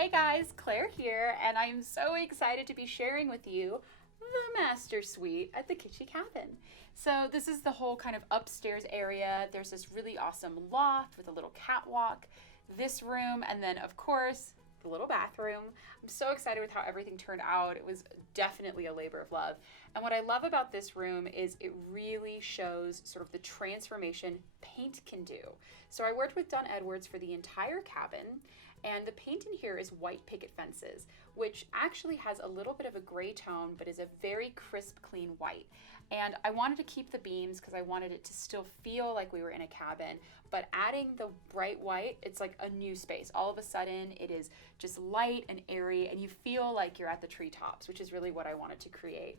Hey guys, Claire here, and I'm so excited to be sharing with you the master suite at the kitchycabin. So this is the whole kind of upstairs area. There's this really awesome loft with a little catwalk, this room, and then of course, the little bathroom. I'm so excited with how everything turned out. It was definitely a labor of love. And what I love about this room is it really shows sort of the transformation paint can do. So I worked with Dunn for the entire cabin, and the paint in here is white picket fences, which actually has a little bit of a gray tone, but is a very crisp, clean white. And I wanted to keep the beams because I wanted it to still feel like we were in a cabin, but adding the bright white, it's like a new space. All of a sudden, it is just light and airy, and you feel like you're at the treetops, which is really what I wanted to create.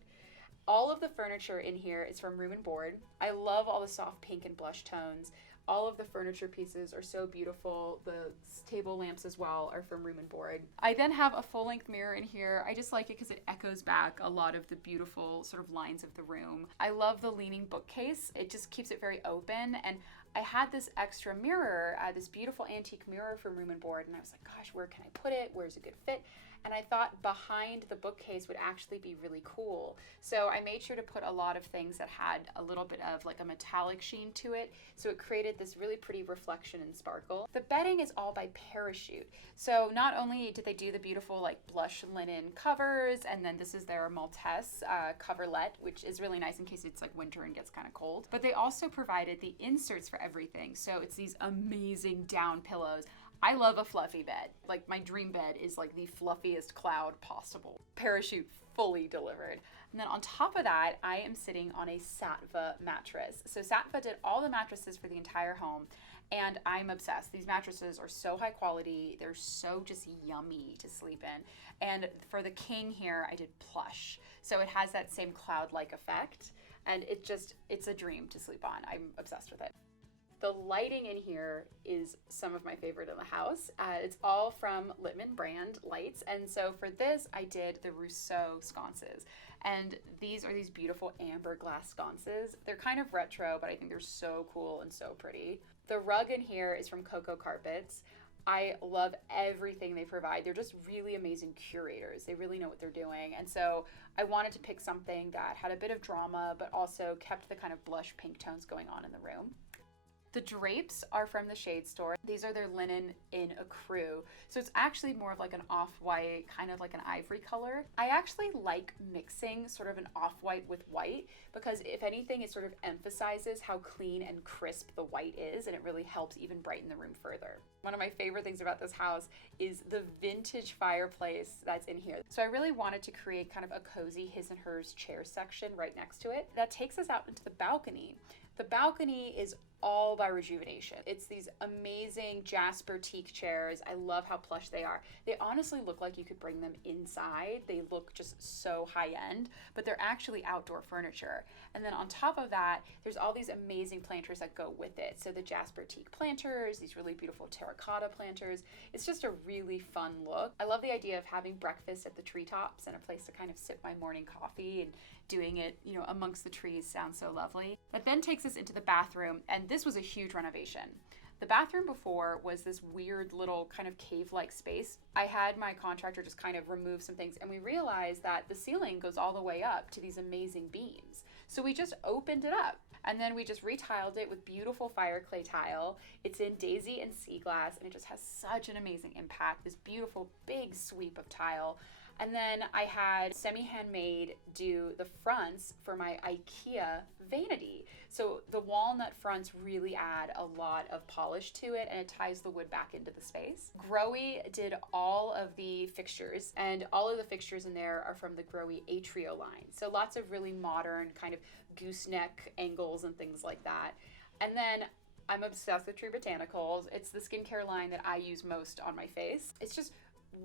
All of the furniture in here is from Room and Board. I love all the soft pink and blush tones. All of the furniture pieces are so beautiful. The table lamps as well are from Room and Board. I then have a full-length mirror in here. I just like it because it echoes back a lot of the beautiful sort of lines of the room. I love the leaning bookcase. It just keeps it very open, and I had this extra mirror, this beautiful antique mirror from Room and Board, and I was like, gosh, where can I put it? Where's a good fit? And I thought behind the bookcase would actually be really cool. So I made sure to put a lot of things that had a little bit of like a metallic sheen to it. So it created this really pretty reflection and sparkle. The bedding is all by Parachute. So not only did they do the beautiful like blush linen covers, and then this is their Maltesse coverlet, which is really nice in case it's like winter and gets kind of cold, but they also provided the inserts for everything. So it's these amazing down pillows. I love a fluffy bed. Like my dream bed is like the fluffiest cloud possible. Parachute fully delivered. And then on top of that, I am sitting on a Saatva mattress. So Saatva did all the mattresses for the entire home, and I'm obsessed. These mattresses are so high quality. They're so just yummy to sleep in. And for the king here, I did Plush. So it has that same cloud-like effect, and it's a dream to sleep on. I'm obsessed with it. The lighting in here is some of my favorite in the house. It's all from Littman brand lights. And so for this, I did the Rousseau sconces. And these are these beautiful amber glass sconces. They're kind of retro, but I think they're so cool and so pretty. The rug in here is from Coco Carpets. I love everything they provide. They're just really amazing curators. They really know what they're doing. And so I wanted to pick something that had a bit of drama, but also kept the kind of blush pink tones going on in the room. The drapes are from the Shade Store. These are their linen in Ecru. So it's actually more of like an off-white, kind of like an ivory color. I actually like mixing sort of an off-white with white because if anything, it sort of emphasizes how clean and crisp the white is, and it really helps even brighten the room further. One of my favorite things about this house is the vintage fireplace that's in here. So I really wanted to create kind of a cozy his and hers chair section right next to it. That takes us out into the balcony. The balcony is all by Rejuvenation. It's these amazing Jasper teak chairs. I love how plush they are. They honestly look like you could bring them inside. They look just so high end, but they're actually outdoor furniture. And then on top of that, there's all these amazing planters that go with it. So the Jasper teak planters, these really beautiful terracotta planters. It's just a really fun look. I love the idea of having breakfast at the treetops and a place to kind of sip my morning coffee, and doing it, amongst the trees sounds so lovely. That then takes us into the bathroom, and this was a huge renovation. The bathroom before was this weird little kind of cave-like space. I had my contractor just kind of remove some things, and we realized that the ceiling goes all the way up to these amazing beams. So we just opened it up, and then we just retiled it with beautiful Fireclay tile. It's in daisy and sea glass, and it just has such an amazing impact, this beautiful big sweep of tile. And then I had semi-handmade do the fronts for my IKEA vanity. So the walnut fronts really add a lot of polish to it, and it ties the wood back into the space. Grohe did all of the fixtures, and all of the fixtures in there are from the Grohe Atrio line. So lots of really modern kind of gooseneck angles and things like that. And then I'm obsessed with True Botanicals. It's the skincare line that I use most on my face. It's just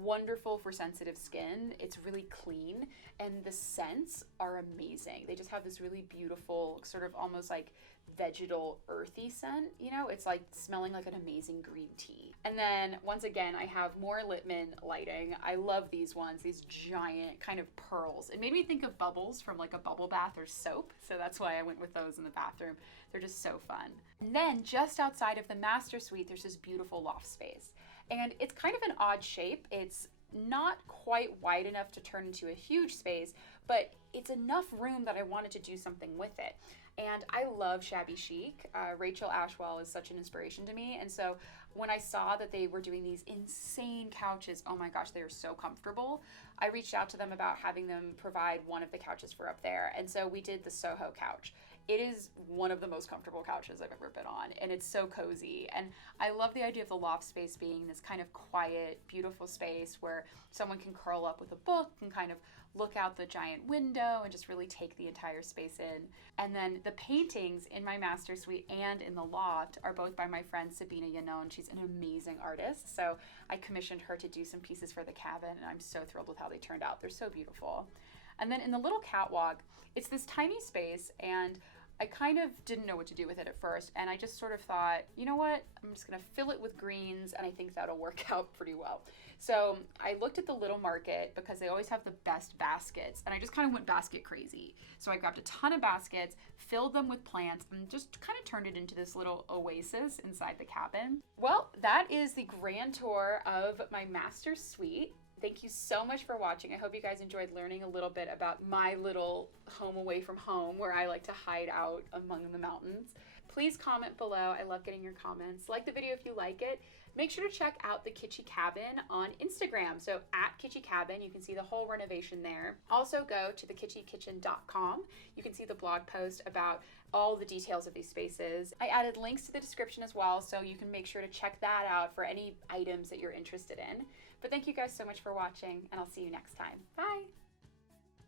wonderful for sensitive skin. It's really clean, and the scents are amazing. They just have this really beautiful sort of almost like vegetal earthy scent. It's like smelling like an amazing green tea. And then once again, I have more Littman lighting. I love these ones, these giant kind of pearls. It made me think of bubbles from like a bubble bath or soap, so that's why I went with those in the bathroom. They're just so fun. And then just outside of the master suite, there's this beautiful loft space. And it's kind of an odd shape. It's not quite wide enough to turn into a huge space, but it's enough room that I wanted to do something with it. And I love Shabby Chic. Rachel Ashwell is such an inspiration to me. And so when I saw that they were doing these insane couches, oh my gosh, they are so comfortable. I reached out to them about having them provide one of the couches for up there. And so we did the Soho couch. It is one of the most comfortable couches I've ever been on, and it's so cozy. And I love the idea of the loft space being this kind of quiet, beautiful space where someone can curl up with a book and kind of look out the giant window and just really take the entire space in. And then the paintings in my master suite and in the loft are both by my friend Sabina Yannone. She's an amazing artist, so I commissioned her to do some pieces for the cabin, and I'm so thrilled with how they turned out. They're so beautiful. And then in the little catwalk, it's this tiny space, and I kind of didn't know what to do with it at first, and I just sort of thought, you know what, I'm just gonna fill it with greens, and I think that'll work out pretty well. So I looked at the Little Market because they always have the best baskets, and I just kind of went basket crazy. So I grabbed a ton of baskets, filled them with plants, and just kind of turned it into this little oasis inside the cabin. Well, that is the grand tour of my master suite. Thank you so much for watching. I hope you guys enjoyed learning a little bit about my little home away from home where I like to hide out among the mountains. Please comment below. I love getting your comments. Like the video if you like it. Make sure to check out the Kitchy Cabin on Instagram. So at kitchycabin, you can see the whole renovation there. Also go to thekitchykitchen.com. You can see the blog post about all the details of these spaces. I added links to the description as well, so you can make sure to check that out for any items that you're interested in. But thank you guys so much for watching, and I'll see you next time. Bye.